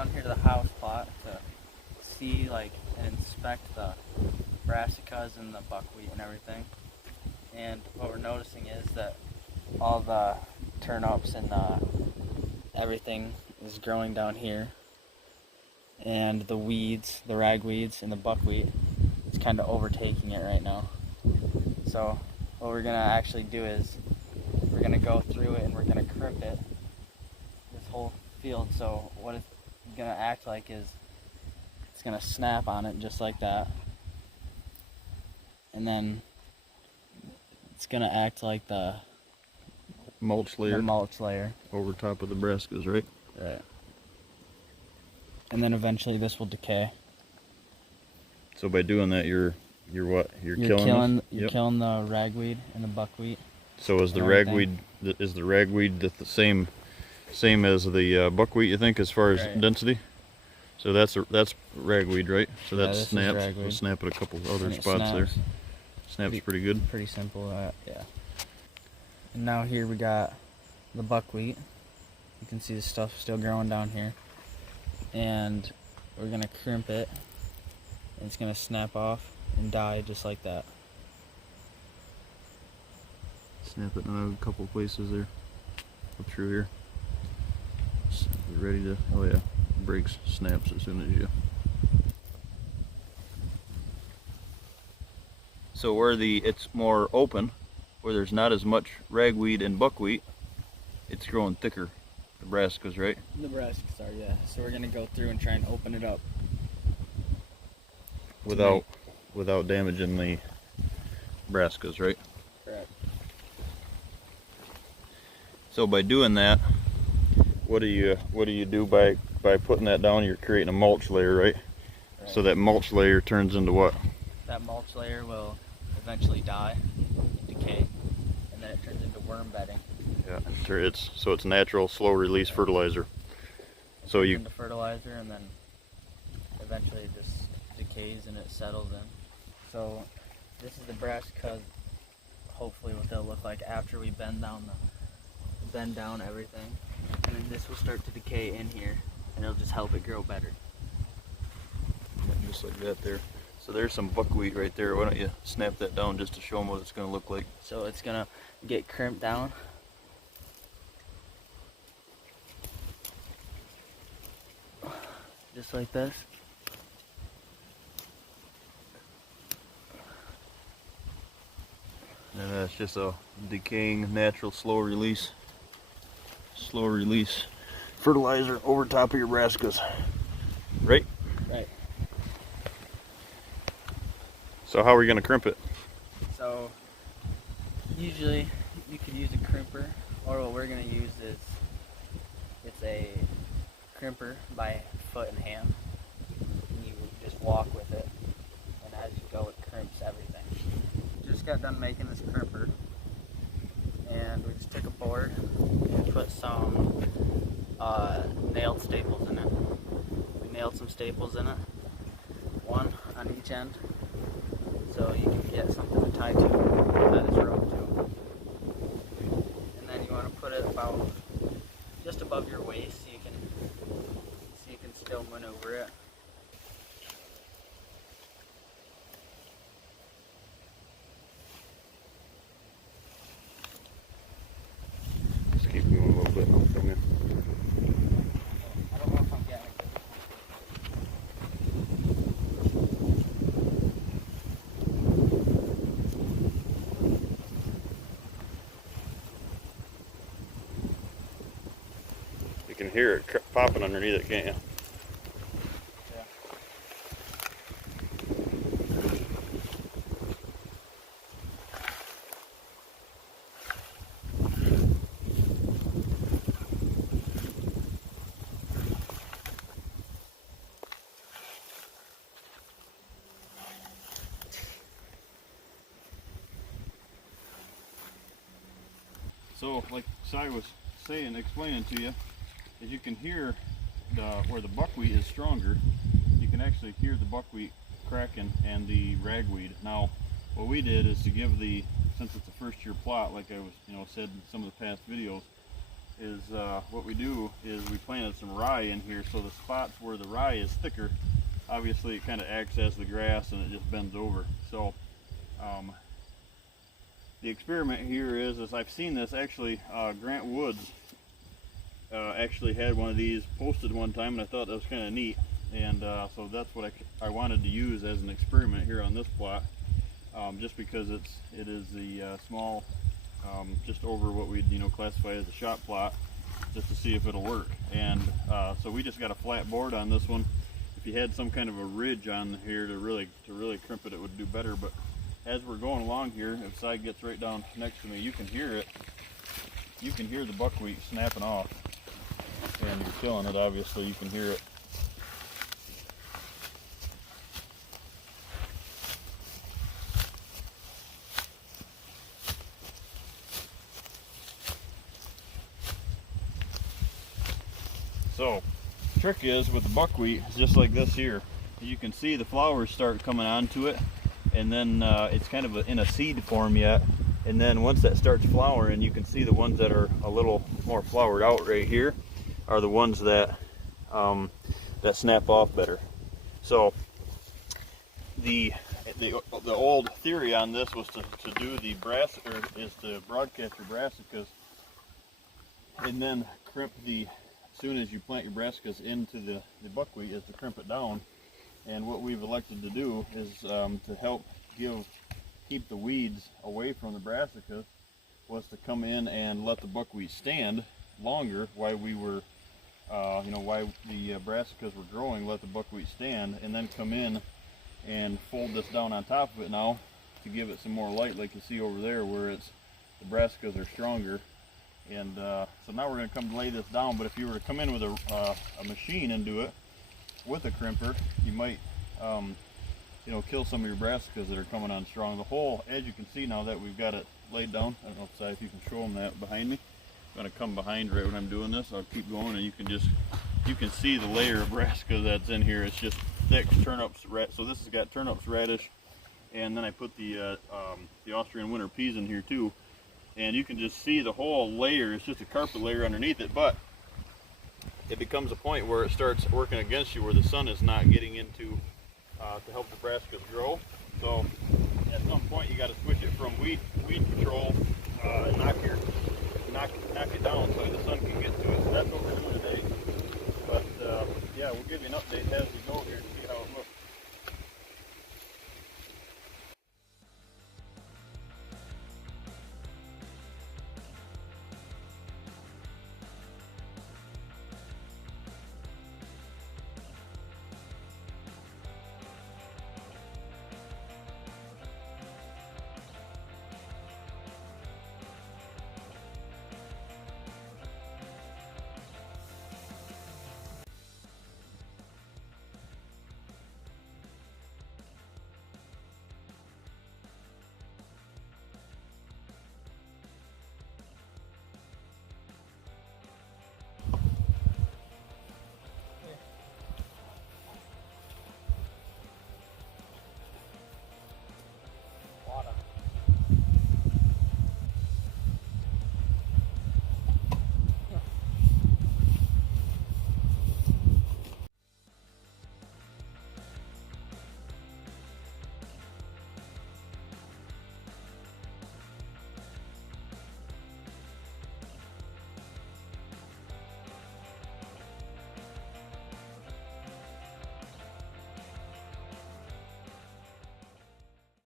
down here to the house plot to see and inspect the brassicas and the buckwheat and everything. And what we're noticing is that all the turnips and everything is growing down here, and the weeds, the ragweeds and the buckwheat, is kind of overtaking it right now. So what we're gonna actually do is we're gonna go through it and we're gonna crimp it, this whole field. So what it's gonna act like is it's gonna snap on it just like that, and then it's gonna act like the mulch layer over top of the brassicas, right? Right. And then eventually this will decay. So by doing that, you're what? You're killing the ragweed and the buckwheat. So is the ragweed the same as the buckwheat, you think, as far as density? So that's ragweed, right? So that snaps. We'll snap at a couple other spots there. Snaps pretty good. Pretty simple, yeah. And now here we got the buckwheat. You can see the stuff still growing down here. And we're gonna crimp it, and it's gonna snap off and die just like that. Snap it in a couple places there, up through here. You're ready to, oh yeah, breaks, snaps as soon as you. So where it's more open, where there's not as much ragweed and buckwheat, it's growing thicker. The brassicas, right? The brassicas are, yeah. So we're gonna go through and try and open it up without damaging the brassicas, right? Correct. So by doing that, what do you do by putting that down? You're creating a mulch layer, right? So that mulch layer turns into what? That mulch layer will eventually die, decay, and then it turns into worm bedding. Yeah, it's natural, slow release fertilizer. So you into fertilizer, and then eventually it just decays and it settles in. So this is the brassicas. Hopefully, what they'll look like after we bend down everything, and then this will start to decay in here, and it'll just help it grow better. Yeah, just like that there. So there's some buckwheat right there. Why don't you snap that down just to show them what it's going to look like? So it's going to get crimped down. Just like this. And that's just a decaying, natural, slow release fertilizer over top of your brassicas, right? Right. So how are we going to crimp it? So usually you could use a crimper, or what we're going to use is it's a crimper by foot and hand. And you just walk with it, and as you go, it crimps everything. Just got done making this crimper, and we just took a board and put some nailed staples in it. We nailed some staples in it, one on each end, so you can get something to tie to this rope to. And then you want to put it about just above your waist, so you can still maneuver it. Just keep going a little bit from here. I don't know if I'm getting it. You can hear it popping underneath it, can't you? Yeah. So, like Cy was explaining to you, as you can hear where the buckwheat is stronger, you can actually hear the buckwheat cracking and the ragweed. Now, what we did is to give since it's a first year plot, like I was, said in some of the past videos, is what we do is we planted some rye in here, so the spots where the rye is thicker, obviously it kind of acts as the grass and it just bends over. So the experiment here is I've seen this actually, Grant Woods actually had one of these posted one time, and I thought that was kind of neat, and so that's what I wanted to use as an experiment here on this plot, just because it is the small, just over what we'd classify as a shot plot, just to see if it'll work. And so we just got a flat board on this one. If you had some kind of a ridge on here to really crimp it, it would do better. But as we're going along here, if side gets right down next to me, you can hear it. You can hear the buckwheat snapping off, and you're killing it. Obviously, you can hear it. So, the trick is with the buckwheat, it's just like this here. You can see the flowers start coming onto it, and then it's kind of in a seed form yet. And then once that starts flowering, you can see the ones that are a little more flowered out right here are the ones that that snap off better. So the old theory on this was to do the broadcast your brassicas, and then crimp as soon as you plant your brassicas into the buckwheat, is to crimp it down. And what we've elected to do is to help keep the weeds away from the brassicas, was to come in and let the buckwheat stand longer while we were, while the brassicas were growing, let the buckwheat stand, and then come in and fold this down on top of it now to give it some more light, like you see over there where the brassicas are stronger. And so now we're going to come lay this down. But if you were to come in with a machine and do it with a crimper, you might kill some of your brassicas that are coming on strong. The whole, as you can see now that we've got it laid down, I don't know if you can show them that behind me. I'm going to come behind right when I'm doing this. I'll keep going, and you can see the layer of brassica that's in here. It's just thick turnips. So this has got turnips, radish, and then I put the Austrian winter peas in here too. And you can just see the whole layer. It's just a carpet layer underneath it, but it becomes a point where it starts working against you, where the sun is not getting into to help the brassicas grow. So at some point you got to switch it from weed control